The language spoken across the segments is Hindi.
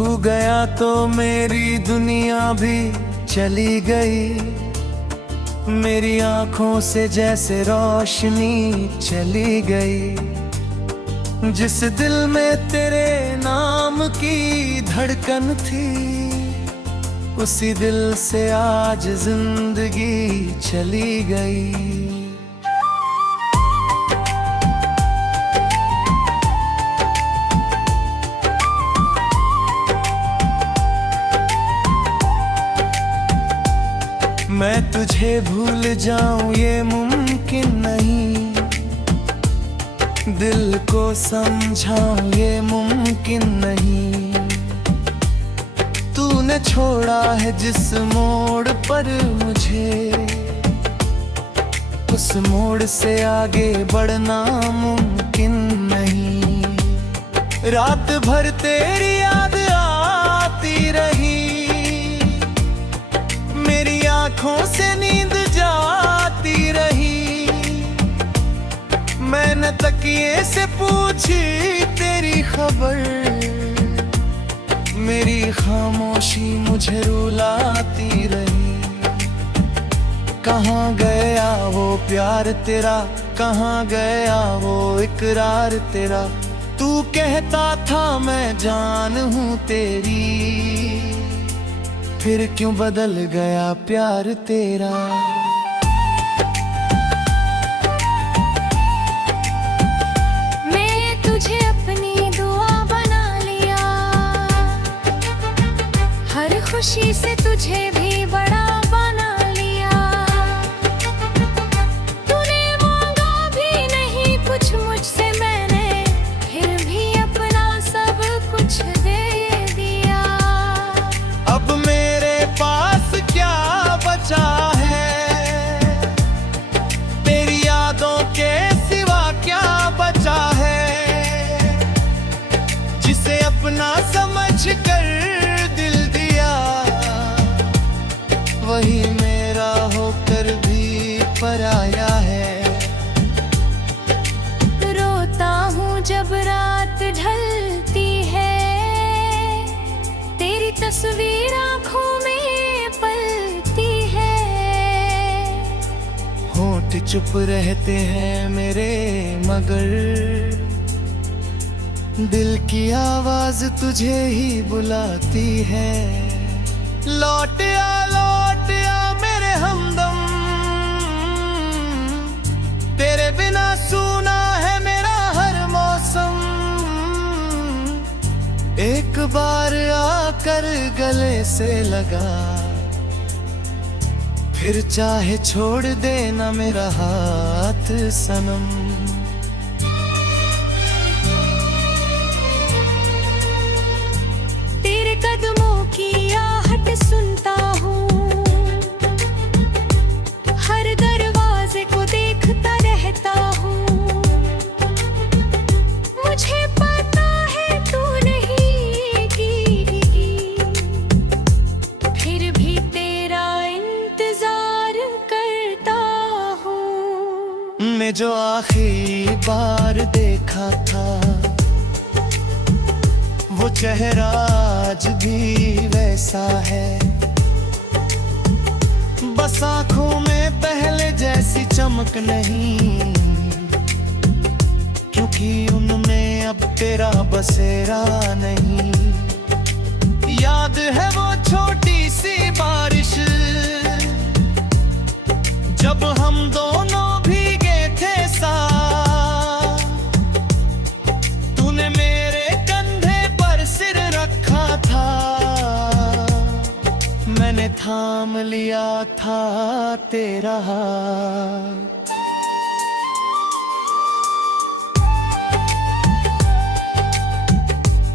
तू गया तो मेरी दुनिया भी चली गई, मेरी आंखों से जैसे रोशनी चली गई। जिस दिल में तेरे नाम की धड़कन थी, उसी दिल से आज जिंदगी चली गई। मैं तुझे भूल जाऊं ये मुमकिन नहीं, दिल को समझाऊं ये मुमकिन नहीं। तूने छोड़ा है जिस मोड़ पर मुझे, उस मोड़ से आगे बढ़ना मुमकिन नहीं। रात भर तेरी याद आती रही, मेरी आंखों से नींद जाती रही। मैंने तकिए से पूछी तेरी खबर, मेरी खामोशी मुझे रुलाती रही। कहाँ गया वो प्यार तेरा, कहाँ गया वो इकरार तेरा। तू कहता था मैं जान हूँ तेरी, फिर क्यों बदल गया प्यार तेरा। मैं तुझे अपनी दुआ बना लिया, हर खुशी से तुझे भी बड़ा बना लिया। तूने मांगा भी नहीं कुछ मुझसे, मैंने फिर भी अपना सब कुछ दे दिया। अब मेरे पास क्या बचा है, तेरी यादों के सिवा क्या बचा है। जिसे अपना समझ कर दिल दिया, वही मेरा होकर भी पराया है। रोता हूँ जब रात ढलती है, तेरी तस्वीर आँखों में पलती है। होंठ चुप रहते हैं मेरे, मगर दिल की आवाज तुझे ही बुलाती है। लौट आ मेरे हमदम, तेरे बिना सूना है मेरा हर मौसम। एक बार आकर गले से लगा, फिर चाहे छोड़ देना मेरा हाथ सनम। तेरे कदमों की आहट सुनता हूँ, हर दरवाजे को देखता रहता हूँ। मुझे पता है तू नहीं गिरेगी, फिर भी तेरा इंतजार करता हूँ। मैं जो आखिरी बार देखा था, वो चेहरा आज भी वैसा है। बस आँखों में पहले जैसी चमक नहीं, क्योंकि उनमें अब तेरा बसेरा नहीं। याद है वो छोटी सी बारिश, जब हम दोनों भीगे थे साथ। तूने मेरे कंधे पर सिर रखा था, मैंने थाम लिया था तेरा हाथ।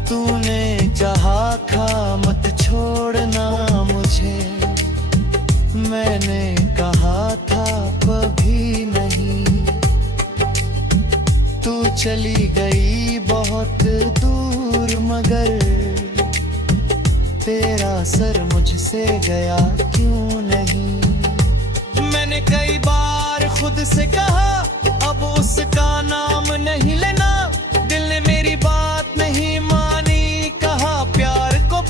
तूने चाहा था मत छोड़ना मुझे, मैंने कहा था कभी नहीं। तू चली गई बहुत दूर, मगर तेरा सर मुझसे गया क्यों नहीं। मैंने कई बार खुद से कहा अब उसका नाम नहीं लेना, दिल ने मेरी बात नहीं मानी। कहा प्यार को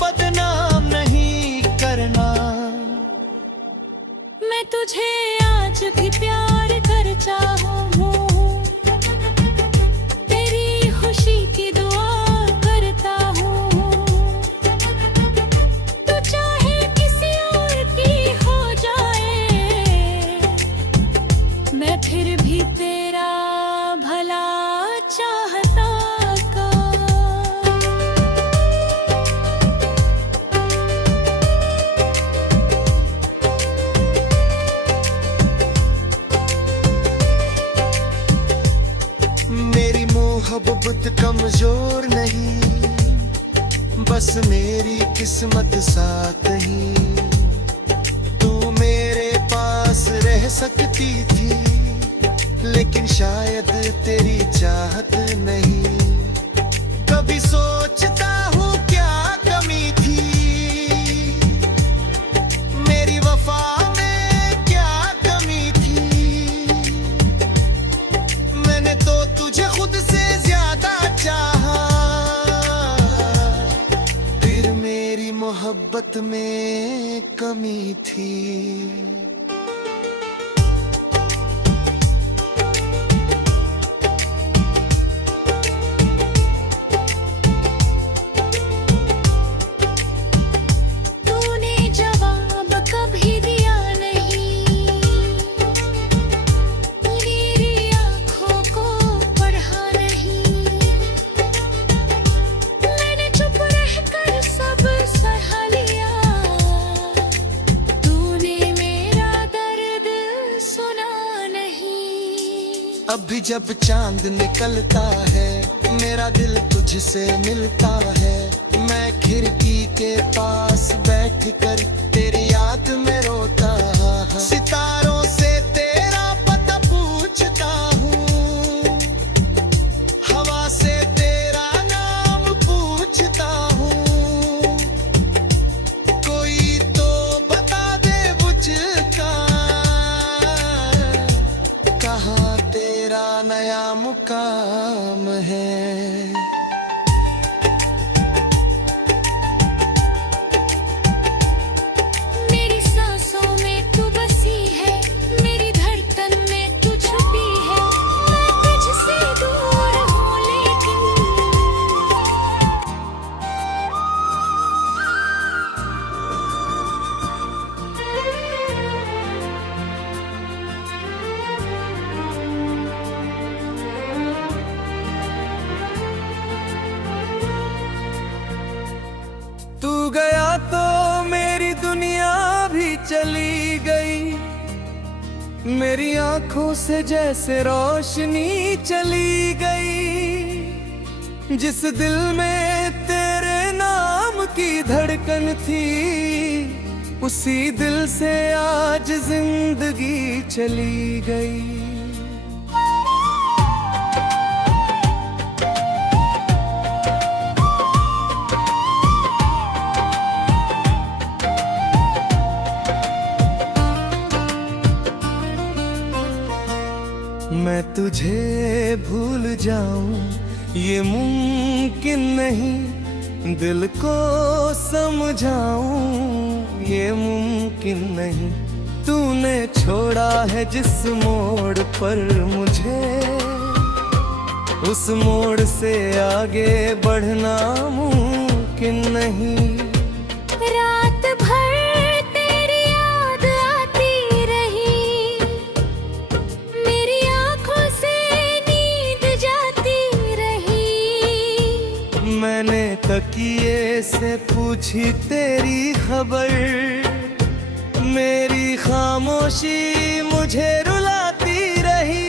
तुझे आज भी प्यार करता हूँ, तेरी खुशी की दुआ करता हूँ। तू चाहे किसी और की हो जाए, मैं फिर भी तेरा भला चाहता का। मेरी मोहब्बत कमजोर नहीं, बस मेरी किस्मत साथ ही। तू मेरे पास रह सकती थी, लेकिन शायद तेरी चाहत नहीं। कभी सोचता हूँ क्या कमी थी मेरी वफा में, क्या कमी थी। मैंने तो तुझे खुद से ज्यादा चाहा, फिर मेरी मोहब्बत में कमी थी। तूने जवाब कभी दिया नहीं, मेरी आँखों को पढ़ा नहीं। मैंने चुप रहकर सब सह लिया, तूने मेरा दर्द सुना नहीं। अभी जब चांद निकलता है, मेरा दिल तुझसे मिलता है। मैं खिड़की के पास बैठ कर तेरी याद में रोता। सितारों से तेरा पता पूछता हूँ, हवा से तेरा नाम पूछता हूँ। कोई तो बता दे मुझका, कहाँ तेरा नया मुकाम है। मेरी सांसों में तू बसी है, मेरी धड़कन में तू छुपी है। मैं तुझसे दूर हूँ लेकिन तू गया तो मेरी दुनिया भी चली गई, मेरी आंखों से जैसे रोशनी चली गई। जिस दिल में तेरे नाम की धड़कन थी, उसी दिल से आज जिंदगी चली गई। मैं तुझे भूल जाऊं ये मुमकिन नहीं, दिल को समझाऊं ये मुमकिन नहीं। तूने छोड़ा है जिस मोड़ पर मुझे, उस मोड़ से आगे बढ़ना मुमकिन नहीं। रात भर तेरी याद आती रही, मेरी आँखों से नींद जाती रही। मैंने तकिए से पूछी तेरी खबर, मेरी खामोशी मुझे रुलाती रही।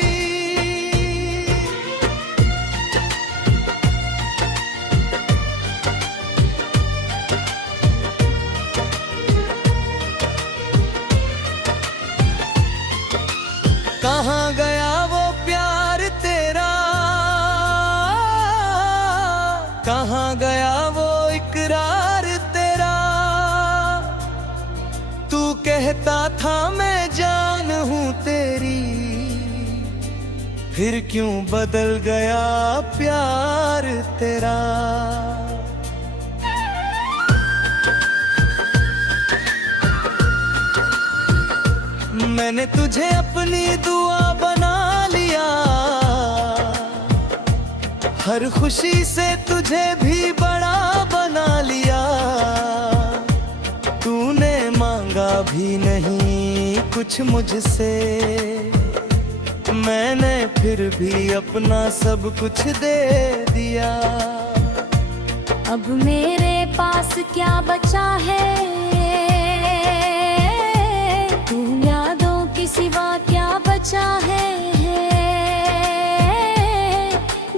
कहाँ गया वो प्यार तेरा, कहाँ गया वो इकरार तेरा। तू कहता था मैं जान हूँ तेरी, फिर क्यों बदल गया प्यार तेरा। मैंने तुझे अपनी दुआ बना लिया, हर खुशी से तुझे भी बड़ा बना लिया। तूने मांगा भी नहीं कुछ मुझसे, मैंने फिर भी अपना सब कुछ दे दिया। अब मेरे पास क्या बचा है, तू यादों के सिवा क्या बचा है,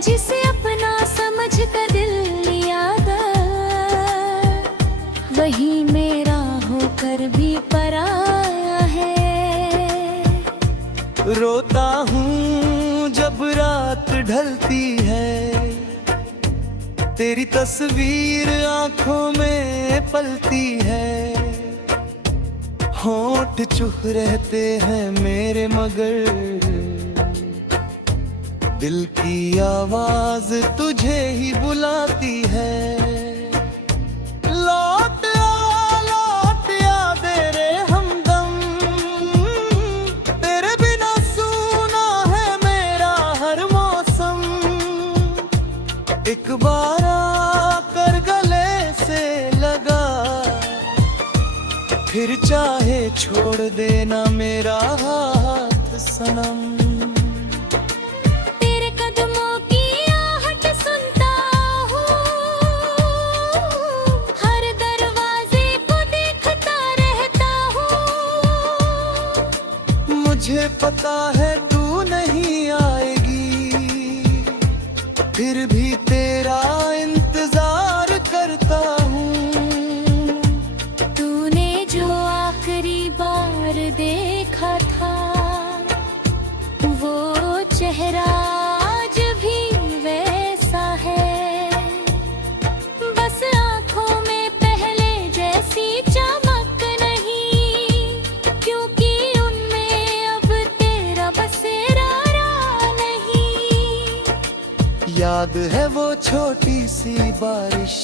जिसे अपना समझ कर दिल लिया था, वही मेरा होकर भी पराया है। रोता हूँ जब रात ढलती है, तेरी तस्वीर आंखों में पलती है। होंठ चुप रहते हैं मेरे मगर दिल की आवाज तुझे ही बुलाती है। लौट आ तेरे हमदम, तेरे बिना सूना है मेरा हर मौसम। एक बार आकर गले से लगा, फिर चाहे छोड़ देना मेरा हाथ सनम। मुझे पता है तू नहीं आएगी, फिर भी तेरा इंतजार करता हूँ। तूने जो आखिरी बार देखा था, वो चेहरा आज भी वैसा है। बस आँखों में पहले जैसी चमक नहीं, क्योंकि याद है वो छोटी सी बारिश,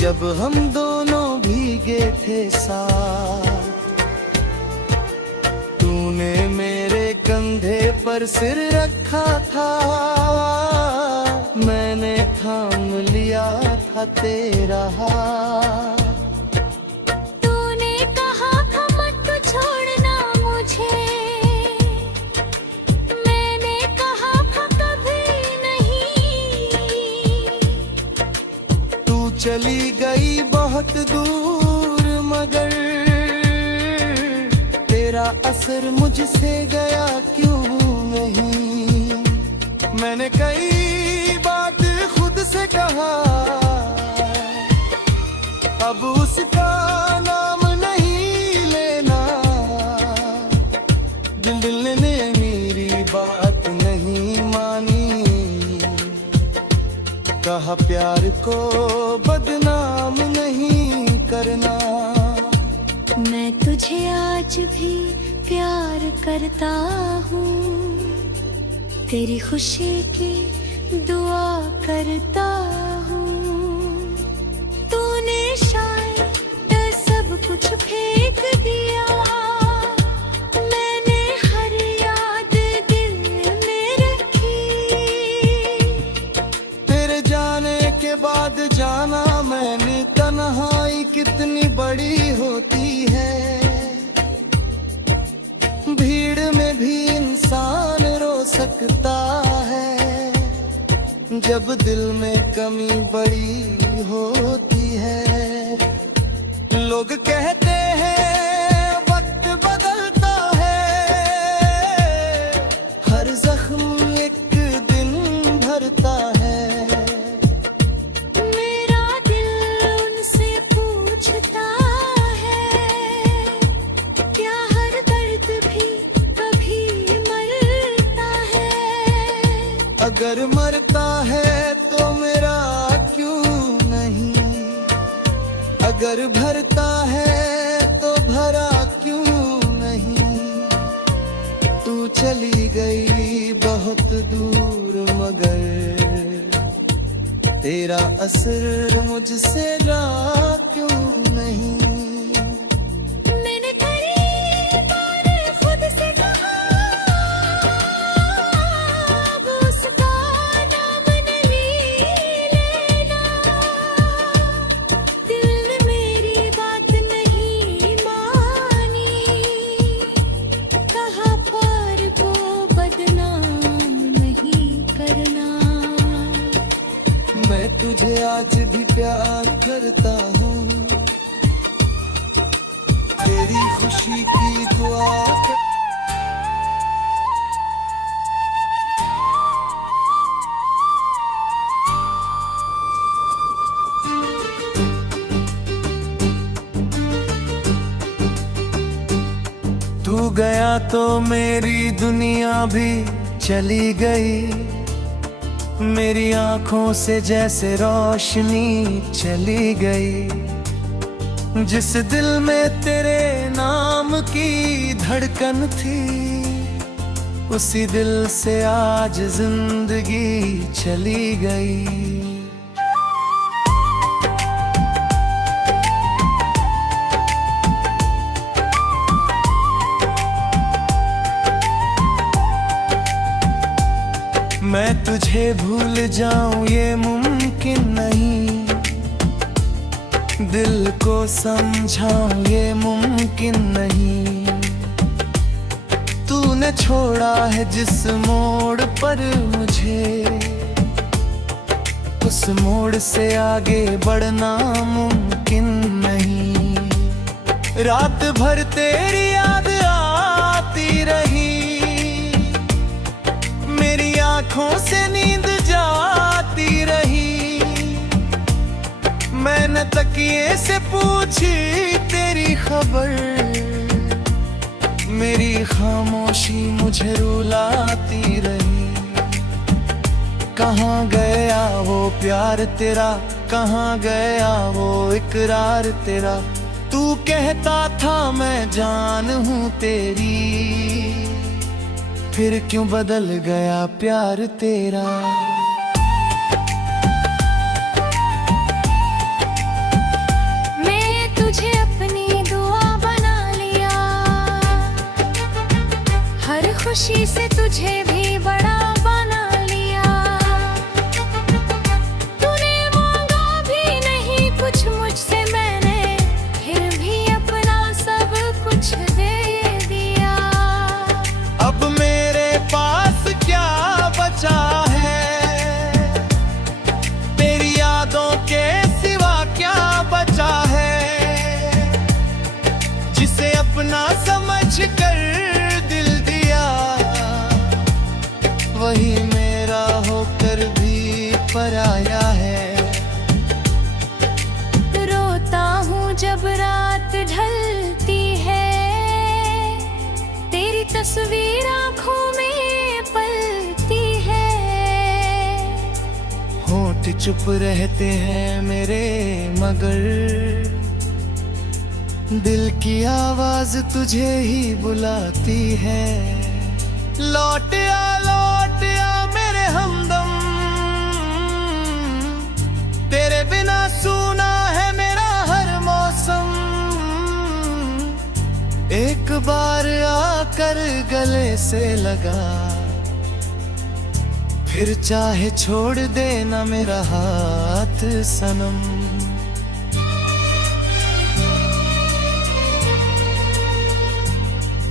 जब हम दोनों भीगे थे साथ। तूने मेरे कंधे पर सिर रखा था, मैंने थाम लिया था तेरा हाथ। चली गई बहुत दूर मगर तेरा असर मुझसे गया क्यों नहीं। मैंने कई बात खुद से कहा, अब उसका नाम नहीं लेना। दिल ने मेरी बात नहीं मानी, कहा प्यार को बदनाम नहीं करना। मैं तुझे आज भी प्यार करता हूँ, तेरी खुशी की दुआ करता हूँ। तूने शायद सब कुछ फेंक दिया, मैंने हर याद दिल में रखी। तेरे जाने के बाद जाना मैंने, तन्हाई कितनी बड़ी होती है। भीड़ में भी इंसान रो सकता है, जब दिल में कमी बड़ी होती है। लोग कहते हैं वक्त बदलता है, हर जख्म एक दिन भरता है। अगर मरता है तो मेरा क्यों नहीं, अगर भरता है तो भरा क्यों नहीं। तू चली गई बहुत दूर मगर तेरा असर मुझसे रहा क्यों नहीं। मैंने मैं तुझे आज भी प्यार करता हूँ, तेरी खुशी की दुआ कर... तू गया तो मेरी दुनिया भी चली गई, मेरी आंखों से जैसे रोशनी चली गई। जिस दिल में तेरे नाम की धड़कन थी, उसी दिल से आज जिंदगी चली गई। मैं तुझे भूल जाऊं ये मुमकिन नहीं, दिल को समझाऊं ये मुमकिन नहीं। तूने छोड़ा है जिस मोड़ पर मुझे, उस मोड़ से आगे बढ़ना मुमकिन नहीं। रात भर तेरी याद आती रही, मेरी आंखों से नींद जाती रही। मैंने तकिए से पूछी तेरी खबर, मेरी खामोशी मुझे रुलाती रही। कहाँ गया वो प्यार तेरा, कहाँ गया वो इकरार तेरा। तू कहता था मैं जान हूँ तेरी, फिर क्यों बदल गया प्यार तेरा। मैं तुझे अपनी दुआ बना लिया, हर खुशी से तुझे भी बड़ा बना लिया। तूने मांगा भी नहीं कुछ मुझसे, मैंने फिर भी अपना सब कुछ दे दिया। अब मेरे पास क्या बचा है, तेरी यादों के सिवा क्या बचा है। जिसे अपना समझ कर दिल दिया, वही मेरा होकर भी पराया है। रोता हूँ जब रात ढलती है, तेरी तस्वीर आँखों में पलती है। होंठ चुप रहते हैं मेरे मगर, दिल की आवाज तुझे ही बुलाती है। लौट आ मेरे हमदम, तेरे बिना सूना है मेरा हर मौसम। एक बार आकर गले से लगा, फिर चाहे छोड़ देना मेरा हाथ सनम।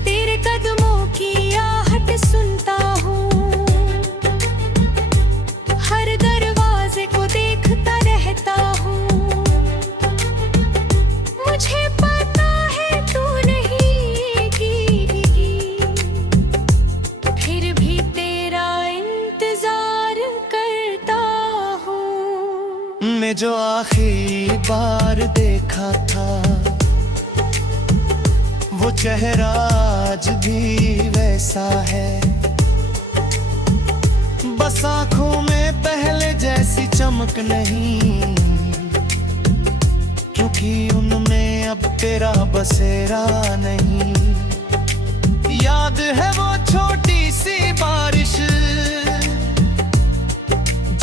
तेरे कदमों की आहट सुनता हूँ, हर दरवाजे को देखता रहता हूँ। मुझे पता है तू नहीं गिरेगी, फिर भी तेरा इंतजार करता हूँ। मैं जो आखिरी बार देखा था, वो चेहरा आज भी वैसा है। बस आँखों में पहले जैसी चमक नहीं, क्योंकि उनमें अब तेरा बसेरा नहीं। याद है वो छोटी सी बारिश,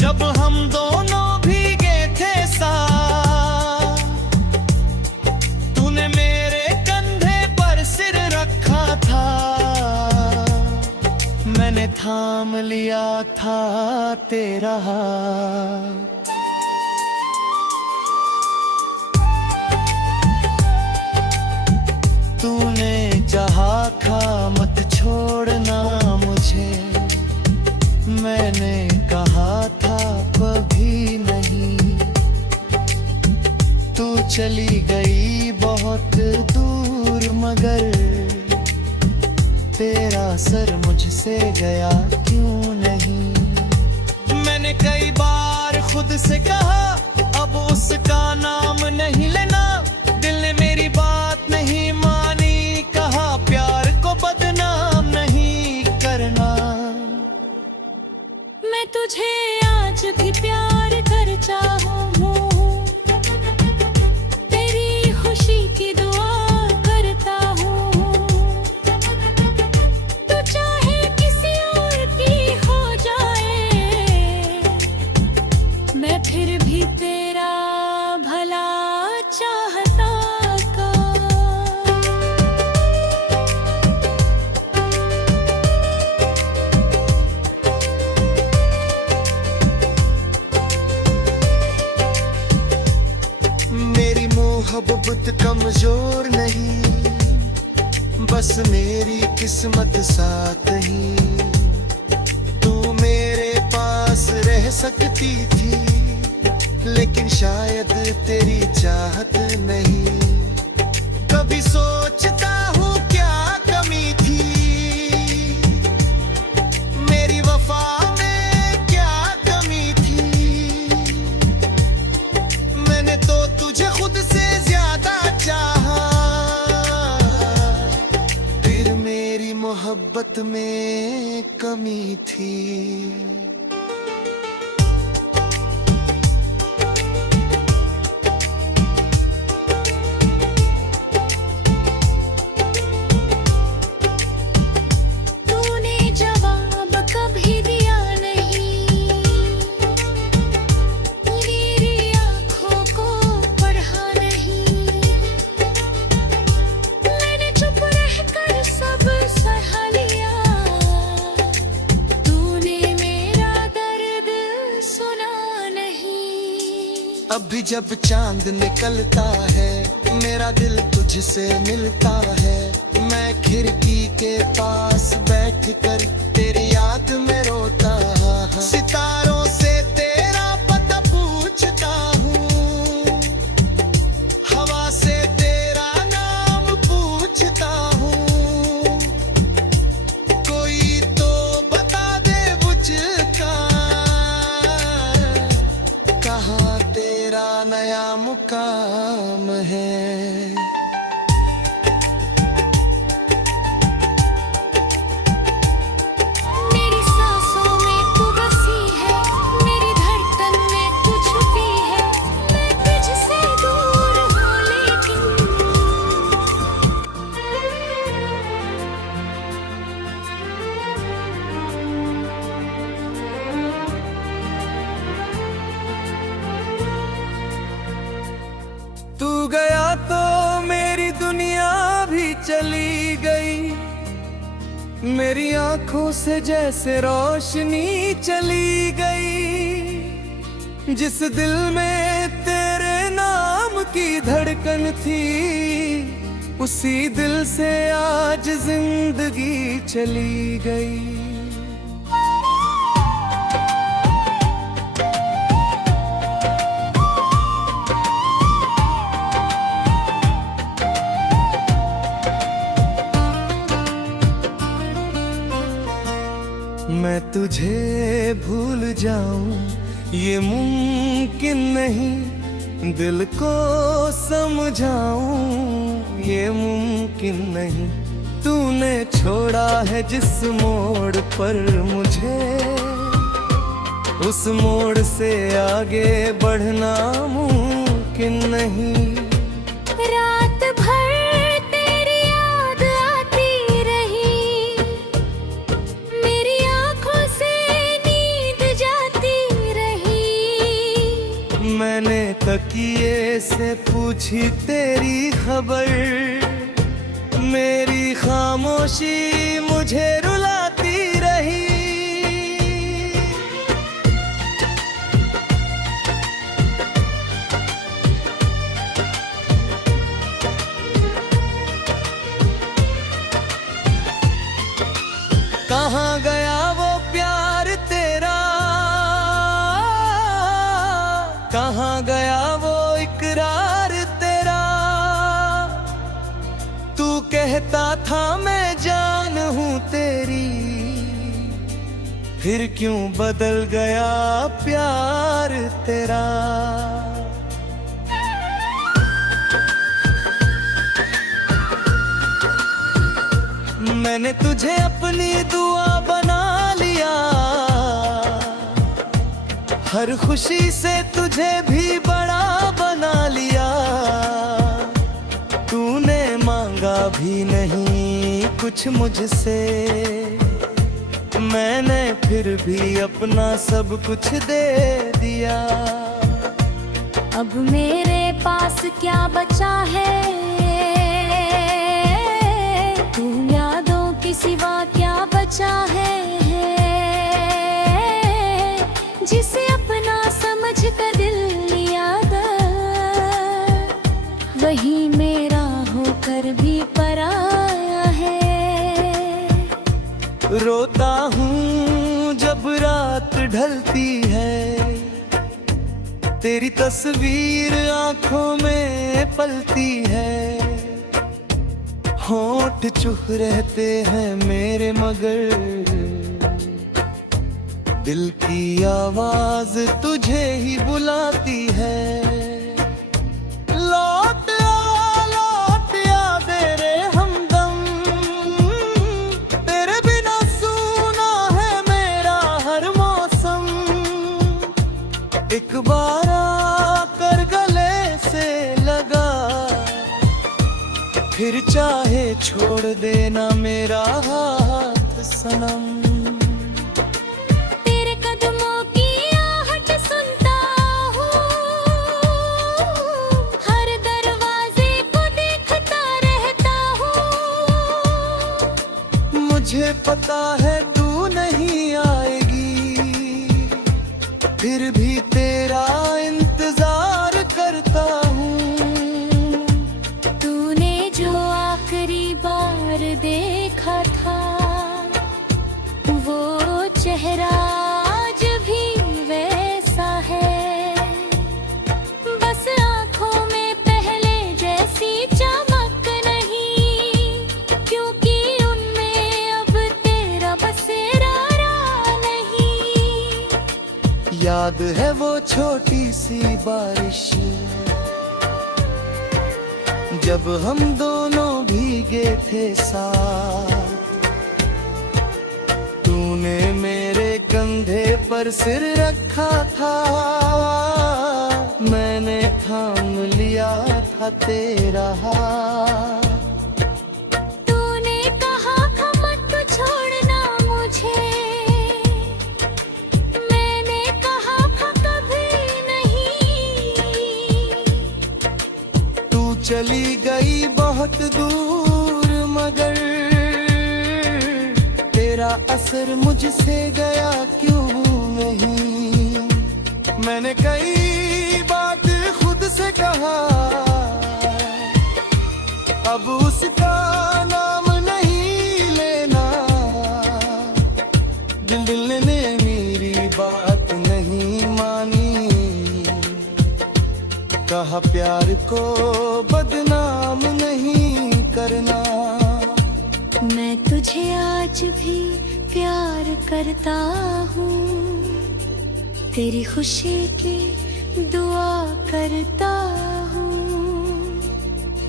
जब हम दोनों भीगे थे साथ। तूने मेरे कंधे पर सिर रखा था, मैंने थाम लिया था तेरा हाथ। तूने चाहा था मत छोड़ना मुझे, मैंने कहा था कभी नहीं। चली गई बहुत दूर, मगर तेरा सर मुझसे गया क्यों नहीं। मैंने कई बार खुद से कहा अब उसका नाम नहीं लेना, दिल ने मेरी बात नहीं मानी, कहा प्यार को बदनाम नहीं करना। मैं तुझे आज भी प्यार करता हूँ, तेरी खुशी की दुआ करता हूँ। तू चाहे किसी और की हो जाए, मैं फिर भी तेरा भला चाहता का। मेरी मोहब्बत कमजोर नहीं, बस मेरी किस्मत साथ ही। तू मेरे पास रह सकती थी, लेकिन शायद तेरी चाहत नहीं। कभी सोचता हूँ क्या कमी थी मेरी वफा में, क्या कमी थी। मैंने तो तुझे खुद से ज्यादा चाहा, फिर मेरी मोहब्बत में कमी थी। तूने जवाब कभी दिया नहीं, मेरी आँखों को पढ़ा नहीं। मैंने चुप रहकर सब सह लिया, तूने मेरा दर्द सुना नहीं। अभी जब चांद निकलता है, मेरा दिल तुझसे मिलता है। मैं खिड़की के पास बैठ कर तेरी याद में रोता, सितारों से तेरा पता पूछता हूँ, हवा से तेरा नाम पूछता हूँ। कोई तो बता दे मुझका, कहाँ तेरा नया मुकाम है। मेरी सांसों में तू बसी है, मेरी धड़कन में तू छुपी है। मैं तुझसे दूर हूँ लेकिन तू गया तो मेरी दुनिया भी चली गई, मेरी आंखों से जैसे रोशनी चली गई। जिस दिल में तेरे नाम की धड़कन थी, उसी दिल से आज जिंदगी चली गई। मैं तुझे भूल जाऊं ये मुमकिन नहीं, दिल को समझाऊं ये मुमकिन नहीं। तूने छोड़ा है जिस मोड़ पर मुझे, उस मोड़ से आगे बढ़ना मुमकिन नहीं। रात भर तेरी याद आती रही, मेरी आँखों से नींद जाती रही। मैंने तकिए से पूछी तेरी खबर, मेरी खामोशी मुझे रुलाती रही। कहाँ गया वो प्यार तेरा, कहाँ गया वो इकरार तेरा। कहता था मैं जान हूं तेरी, फिर क्यों बदल गया प्यार तेरा। मैंने तुझे अपनी दुआ बना लिया, हर खुशी से तुझे भी बड़ा बना लिया। तूने मांगा भी नहीं कुछ मुझसे, मैंने फिर भी अपना सब कुछ दे दिया। अब मेरे पास क्या बचा है, तू यादों के सिवा क्या बचा है। जिसे अपना समझ कर दिल लिया था, वही मेरा होकर भी पराया है। रोता हूँ जब रात ढलती है, तेरी तस्वीर आंखों में पलती है। होंठ चुप रहते हैं मेरे मगर दिल की आवाज तुझे ही बुलाती है। लौट आ दे रे हमदम, तेरे बिना सूना है मेरा हर मौसम। एक बार आकर गले से लगा, फिर चाहे छोड़ देना मेरा हाथ सनम। तेरे कदमों की आहट सुनता हूँ, हर दरवाजे को देखता रहता हूँ। मुझे पता है तू नहीं आएगी, फिर भी तेरा इंतजार करता हूँ। तूने जो आखिरी बार देखा था, वो चेहरा आज भी वैसा है। बस आँखों में पहले जैसी चमक नहीं, क्योंकि उनमें अब तेरा बसेरा नहीं। याद है वो छोटी सी बारिश, जब हम दोनों भीगे थे साथ। तूने मेरे कंधे पर सिर रखा था, मैंने थाम लिया था तेरा हाथ। तूने कहा था मत छोड़ना मुझे, मैंने कहा था कभी नहीं। तू चली गई बहुत दूर मगर तेरा असर मुझसे गया क्यों नहीं। मैंने कई बात खुद से कहा, अब उसका नाम नहीं लेना। दिल ने मेरी बात नहीं मानी, कहा प्यार को बदनाम नहीं करना। मैं तुझे आज भी प्यार करता हूँ, तेरी खुशी की दुआ करता हूँ।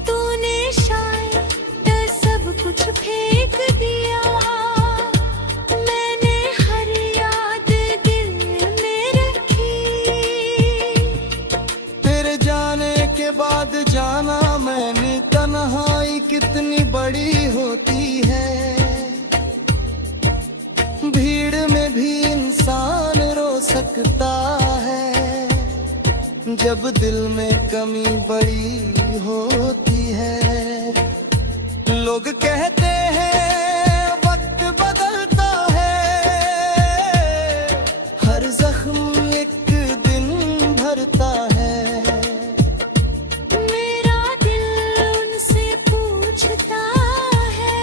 तूने शायद सब कुछ फेंक दिया, मैंने हर याद दिल में रखी। तेरे जाने के बाद जाना मैंने, तन्हाई कितनी बड़ी होती है। भीड़ में भी इंसान रो सकता है, जब दिल में कमी बड़ी होती है। लोग कहते हैं वक्त बदलता है, हर जख्म एक दिन भरता है। मेरा दिल उनसे पूछता है,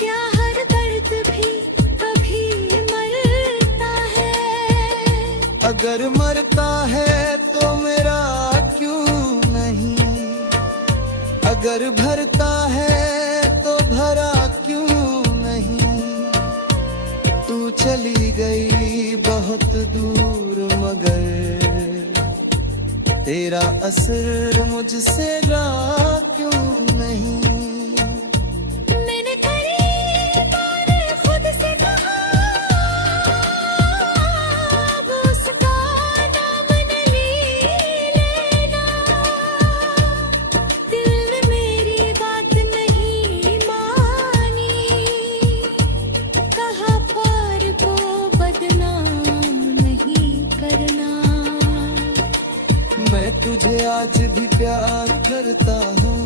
क्या हर दर्द भी कभी मरता है। अगर मरता है तो मेरा क्यों नहीं, अगर भरता है तो भरा क्यों नहीं, तू चली गई बहुत दूर मगर तेरा असर मुझसे रहा क्यों नहीं। मैंने कई बार खुद से कहा, अब उसका नाम नहीं लेना। दिल ने मेरी बात नहीं मानी, कहा प्यार को बदनाम नहीं करना। मैं तुझे आज भी प्यार करता हूँ,